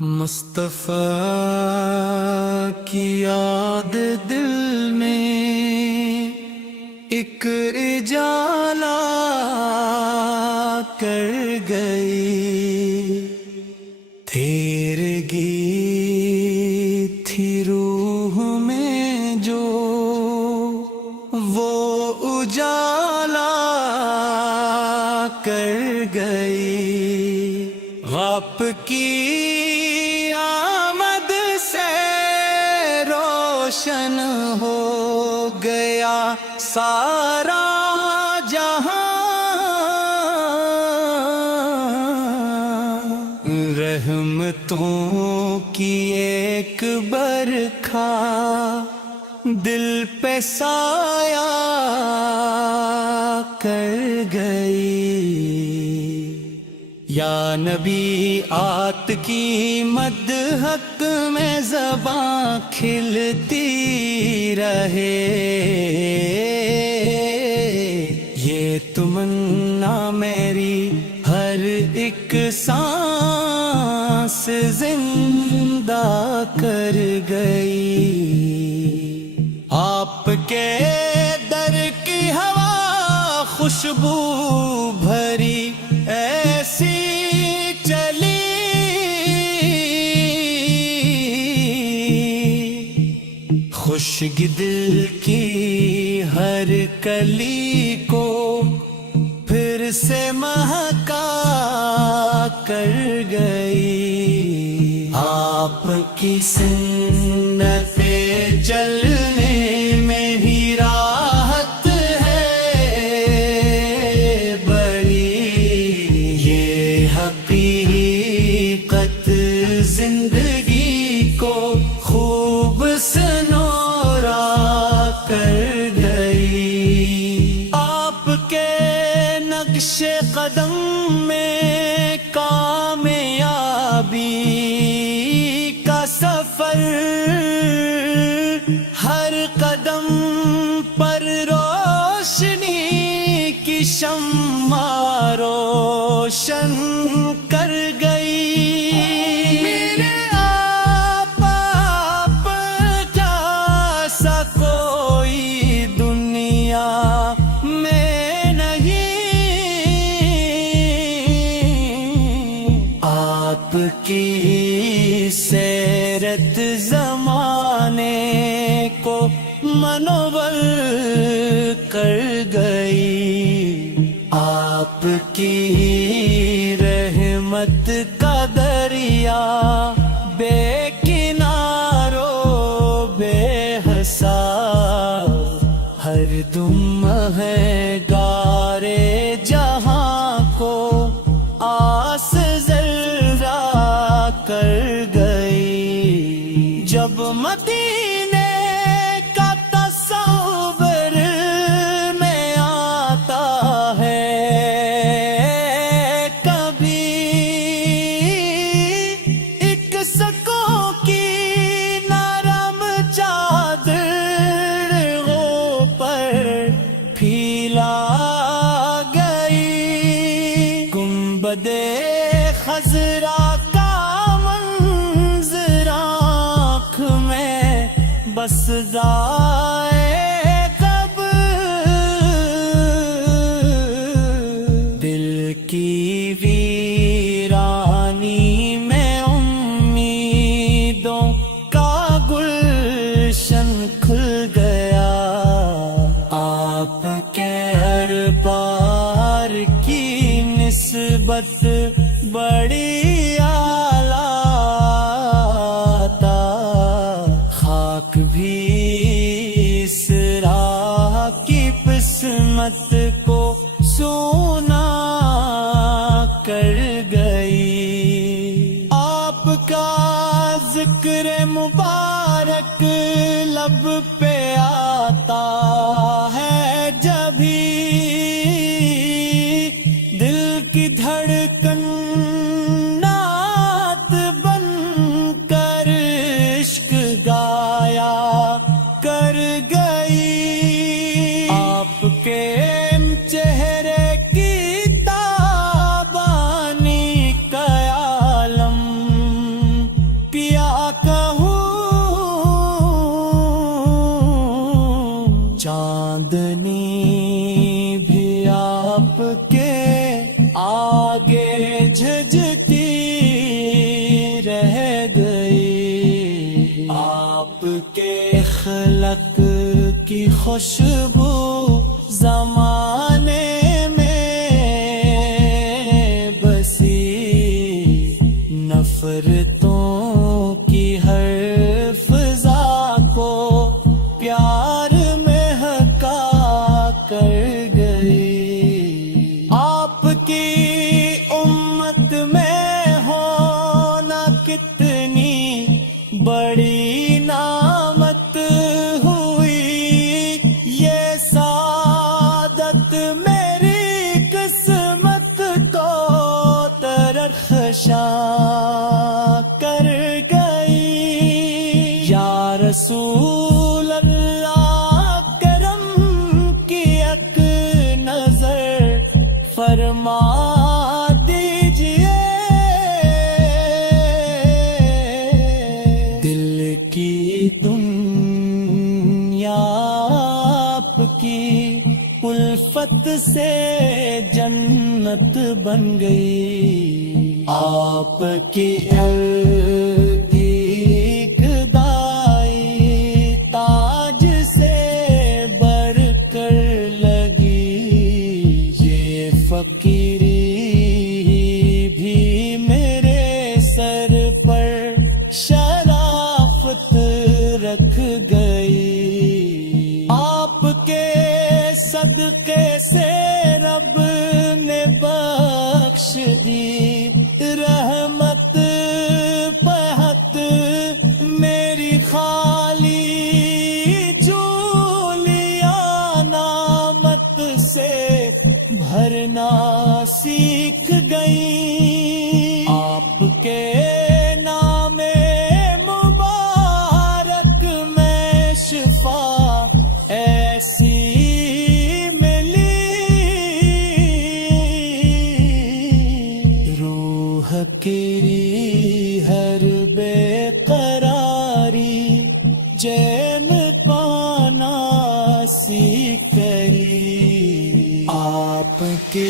مصطفیٰ کی یاد دل میں ایک اجالا کر گئی، تیرگی تھی روح میں جو وہ اجالا کر گئی۔ غاپ کی آمد سے روشن ہو گیا سارا جہاں، رحمتوں کی ایک برکھا دل پہ سایہ کر گئی۔ یا نبی آت کی مدحت میں زباں کھلتی رہے، یہ تمنا میری ہر ایک سانس زندہ کر گئی۔ آپ کے در کی ہوا خوشبو بھری ایسی چلی، خشک دل کی ہر کلی کو پھر سے مہکا کر گئی۔ آپ کی سنت چلنے میں ہی راحت ہے بڑی، یہ حقیقت زندگی کو خوب سنورا کر گئی۔ آپ کے نقش قدم میں کامیابی کا سفر، ہر قدم پر روشنی کی شمع روشن کر گئی۔ میرے آپ جیسا کوئی دنیا میں نہیں، آپ کی سیرت زمانے کو منور کر گئی۔ آپ کی رحمت کا دریا بے کنارو بے حساب، ہر دم ہے گارے جہاں کو آس زلزلہ کر گئی۔ جب مدینے کا تصور میں آتا ہے کبھی، ایک سکوں کی نرم چادر وہ پر پھیلا گئی۔ گنبد خضرا کا منظر آنکھ میں بس جائے کب، دل کی ویرانی میں امیدوں کا گلشن کھل گیا۔ آپ کے ہر بار کی نسبت بڑی اعلیٰ تھا، خاک بھی اس راہ کی قسمت کو سونا کر گئی۔ آپ کا ذکر مبارک لب پہ آتا ہے جبھی، دل کی دھڑکن نعت بن کر عشق گایا کر گئی۔ آپ کے چہرے کی تابانی کا عالم خوشبو زمانے میں بسی، نفرتوں کی ہر فضا کو پیار میں ہکا کر گئی۔ آپ کی امت میں ہونا کتنی بڑی نعمت ہوئی، یہ سعادت میری قسمت کو ترخشاں کر گئی۔ یا رسول اللہ کرم کی ایک نظر فرما دیجئے، دل کی دنیا آپ کی الفت سے جنت بن گئی۔ آپ کی گدائی تاج سے بڑھ کر لگی، یہ فقیری بھی میرے سر پر شرافت رکھ گئی۔ آپ کے صدقے سے رب نے بخش دی رحمت پہت، میری خالی جولیاں نعمت سے بھرنا سیکھ گئی۔ آپ کے نام مبارک میں شفا ایسی کی ہر بے قراری چین پانا سیکھ گئی۔ آپ کی